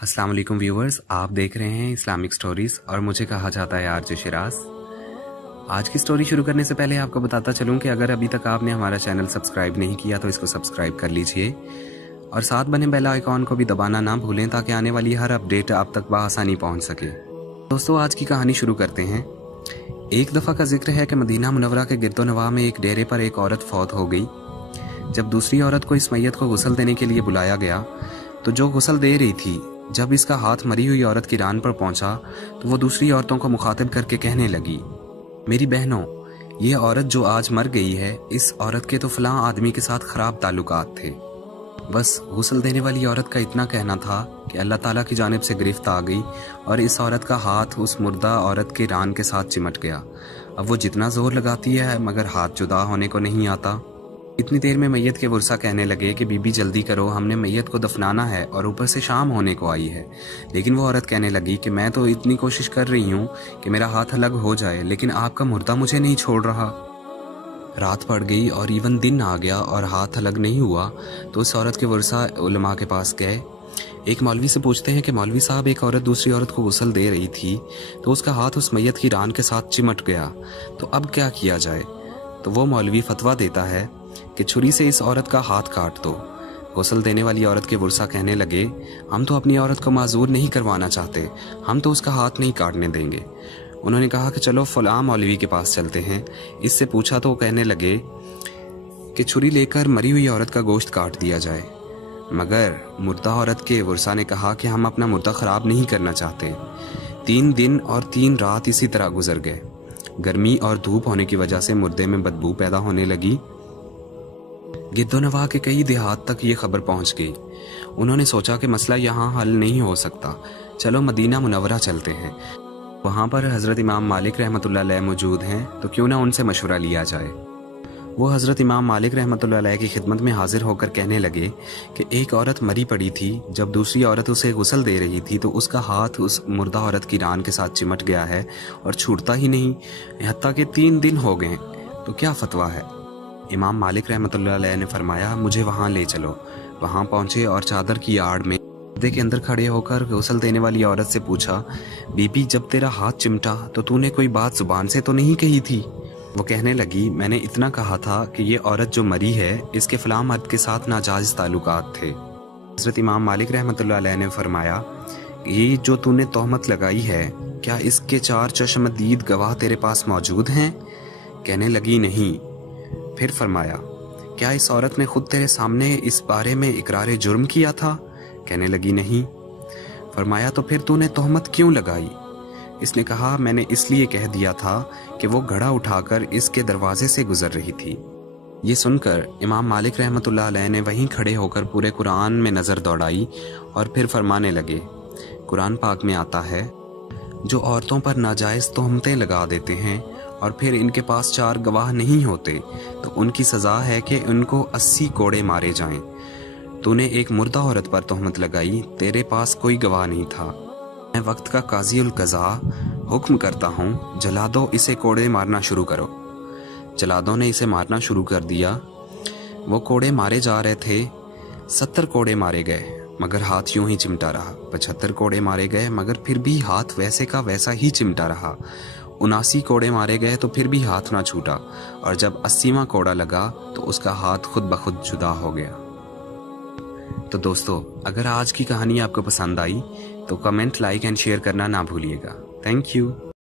अस्सलाम वालेकुम व्यूवर्स, आप देख रहे हैं इस्लामिक स्टोरीज़ और मुझे कहा जाता है आरजे शिराज। आज की स्टोरी शुरू करने से पहले आपको बताता चलूं कि अगर अभी तक आपने हमारा चैनल सब्सक्राइब नहीं किया तो इसको सब्सक्राइब कर लीजिए और साथ बने बेल आइकॉन को भी दबाना ना भूलें ताकि आने वाली हर अपडेट आप तक बआसानी पहुंच सके। दोस्तों, आज की कहानी शुरू करते हैं। एक दफ़ा का जिक्र है कि मदीना मुनव्वरा के गिरदोनवाह में एक डेरे पर एक औरत फौत हो गई। जब दूसरी औरत को इस मैयत को गुस्ल देने के लिए बुलाया गया तो जो गुस्ल दे रही थी, जब इसका हाथ मरी हुई औरत की रान पर पहुंचा तो वो दूसरी औरतों को मुखातिब करके कहने लगी, मेरी बहनों, ये औरत जो आज मर गई है, इस औरत के तो फलां आदमी के साथ ख़राब ताल्लुकात थे। बस गुस्ल देने वाली औरत का इतना कहना था कि अल्लाह ताला की जानिब से गिरफ्त आ गई और इस औरत का हाथ उस मुर्दा औरत के रान के साथ चिमट गया। अब वो जितना ज़ोर लगाती है मगर हाथ जुदा होने को नहीं आता। इतनी देर में मैयत के वर्सा कहने लगे कि बीबी जल्दी करो, हमने मैयत को दफनाना है और ऊपर से शाम होने को आई है। लेकिन वो औरत कहने लगी कि मैं तो इतनी कोशिश कर रही हूँ कि मेरा हाथ अलग हो जाए, लेकिन आपका मुर्दा मुझे नहीं छोड़ रहा। रात पड़ गई और इवन दिन आ गया और हाथ अलग नहीं हुआ तो उस औरत के वर्सा उलमा के पास गए। एक मौलवी से पूछते हैं कि मौलवी साहब, एक औरत दूसरी औरत को गुस्ल दे रही थी तो उसका हाथ उस मैयत की रान के साथ चिमट गया, तो अब क्या किया जाए? तो वो मौलवी फतवा देता है कि छुरी से इस औरत का हाथ काट दो। गुस्ल देने वाली औरत के वर्सा कहने लगे, हम तो अपनी औरत को माजूर नहीं करवाना चाहते, हम तो उसका हाथ नहीं काटने देंगे। उन्होंने कहा कि चलो फलां मौलवी के पास चलते हैं। इससे पूछा तो वो कहने लगे कि छुरी लेकर मरी हुई औरत का गोश्त काट दिया जाए। मगर मुर्दा औरत के वर्सा ने कहा कि हम अपना मुर्दा ख़राब नहीं करना चाहते। 3 दिन और 3 रात इसी तरह गुजर गए। गर्मी और धूप होने की वजह से मुर्दे में बदबू पैदा होने लगी। गिरदोनवाह के कई देहात तक ये खबर पहुंच गई। उन्होंने सोचा कि मसला यहाँ हल नहीं हो सकता, चलो मदीना मुनव्वरा चलते हैं। वहाँ पर हज़रत इमाम मालिक रहमतुल्लाह अलैह मौजूद हैं, तो क्यों ना उनसे मशवरा लिया जाए। वो हज़रत इमाम मालिक रहमतुल्लाह अलैह की खिदमत में हाजिर होकर कहने लगे कि एक औरत मरी पड़ी थी, जब दूसरी औरत उसे गुस्ल दे रही थी तो उसका हाथ उस मुर्दा औरत की रान के साथ चिमट गया है और छूटता ही नहीं, हत्ता कि 3 दिन हो गए, तो क्या फतवा है? इमाम मालिक रहमतुल्लाह अलैह ने फरमाया, मुझे वहाँ ले चलो। वहाँ पहुँचे और चादर की आड़ में पर्दे के अंदर खड़े होकर गुस्ल देने वाली औरत से पूछा, बीबी, जब तेरा हाथ चिमटा तो तूने कोई बात जुबान से तो नहीं कही थी? वो कहने लगी, मैंने इतना कहा था कि ये औरत जो मरी है इसके फलां मर्द के साथ नाजायज़ ताल्लुकात थे। हज़रत इमाम मालिक रहमतुल्लाह अलैह ने फरमाया, ये जो तूने तोहमत लगाई है, क्या इसके 4 चश्मदीद गवाह तेरे पास मौजूद हैं? कहने लगी, नहीं। फिर फरमाया, क्या इस औरत ने खुद तेरे सामने इस बारे में इकरार जुर्म किया था? कहने लगी, नहीं। फरमाया, तो फिर तूने तोहमत क्यों लगाई? इसने कहा, मैंने इसलिए कह दिया था कि वो घड़ा उठाकर इसके दरवाजे से गुजर रही थी। ये सुनकर इमाम मालिक रहमतुल्लाह अलैह ने वहीं खड़े होकर पूरे कुरान में नज़र दौड़ाई और फिर फरमाने लगे, कुरान पाक में आता है, जो औरतों पर नाजायज़ तोहमतें लगा देते हैं और फिर इनके पास 4 गवाह नहीं होते तो उनकी सज़ा है कि उनको 80 कोड़े मारे जाएं। तूने एक मुर्दा औरत पर तोहमत लगाई, तेरे पास कोई गवाह नहीं था। मैं वक्त का काज़ी उल क़ज़ा हुक्म करता हूँ, जला दो, इसे कोड़े मारना शुरू करो। जलादों ने इसे मारना शुरू कर दिया। वो कोड़े मारे जा रहे थे। 70 कोड़े मारे गए मगर हाथ यूं ही चिमटा रहा। 75 कोड़े मारे गए मगर फिर भी हाथ वैसे का वैसा ही चिमटा रहा। 79 कोड़े मारे गए तो फिर भी हाथ ना छूटा और जब 80वां कोड़ा लगा तो उसका हाथ खुद ब खुद जुदा हो गया। तो दोस्तों, अगर आज की कहानी आपको पसंद आई तो कमेंट, लाइक एंड शेयर करना ना भूलिएगा। Thank you.